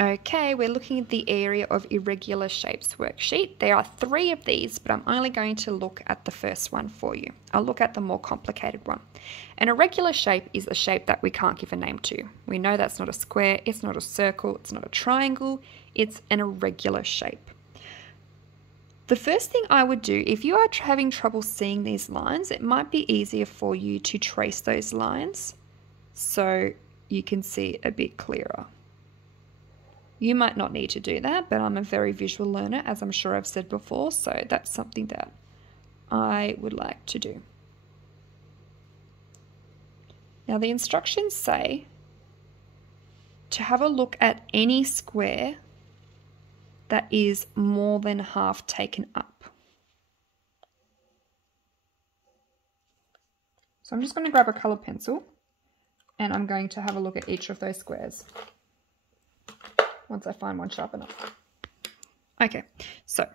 Okay, we're looking at the area of irregular shapes worksheet. There are 3 of these, but I'm only going to look at the first one for you. I'll look at the more complicated one. An irregular shape is a shape that we can't give a name to. We know that's not a square, it's not a circle, it's not a triangle, it's an irregular shape. The first thing I would do, if you are having trouble seeing these lines, it might be easier for you to trace those lines so you can see a bit clearer. You might not need to do that, but I'm a very visual learner, as I'm sure I've said before, so that's something that I would like to do. Now the instructions say to have a look at any square that is more than half taken up. So I'm just going to grab a colored pencil and I'm going to have a look at each of those squares once I find one sharp enough. Okay, so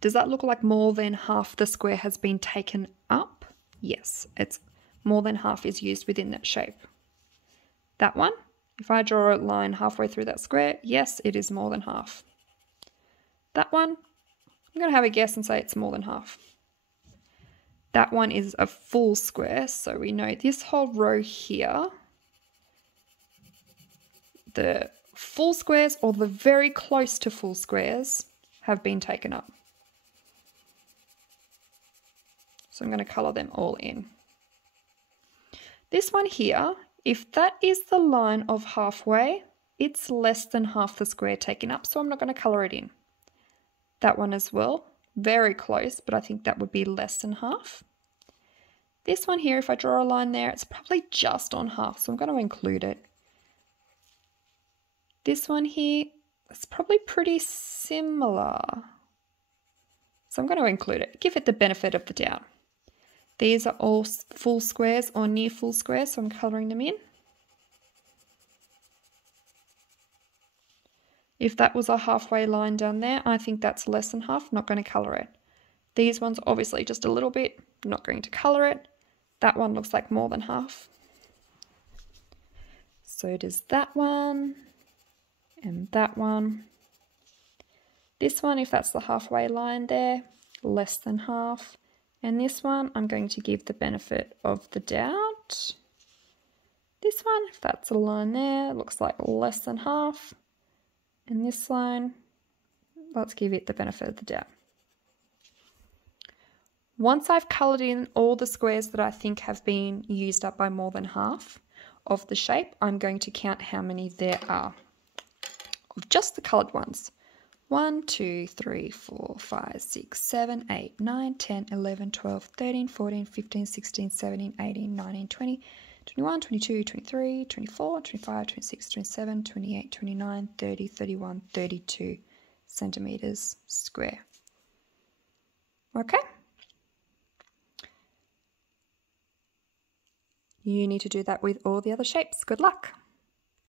does that look like more than half the square has been taken up? Yes, it's more than half is used within that shape. That one, if I draw a line halfway through that square, yes, it is more than half. That one, I'm going to have a guess and say it's more than half. That one is a full square, so we know this whole row here, the full squares or the very close to full squares have been taken up. So I'm going to colour them all in. This one here, if that is the line of halfway, it's less than half the square taken up, so I'm not going to colour it in. That one as well, very close, but I think that would be less than half. This one here, if I draw a line there, it's probably just on half, so I'm going to include it. This one here, it's probably pretty similar. So I'm going to include it, give it the benefit of the doubt. These are all full squares or near full squares, so I'm colouring them in. If that was a halfway line down there, I think that's less than half, not going to colour it. These ones obviously just a little bit, not going to colour it. That one looks like more than half. So does that one. And that one. This one, if that's the halfway line there, less than half. And this one, I'm going to give the benefit of the doubt. This one, if that's a line there, looks like less than half. And this line, let's give it the benefit of the doubt. Once I've coloured in all the squares that I think have been used up by more than half of the shape, I'm going to count how many there are of just the coloured ones. 1, 2, 3, 4, 5, 6, 7, 8, 9, 10, 11, 12, 13, 14, 15, 16, 17, 18, 19, 20, 21, 22, 23, 24, 25, 26, 27, 28, 29, 30, 31, 32 centimetres square. Okay? You need to do that with all the other shapes. Good luck.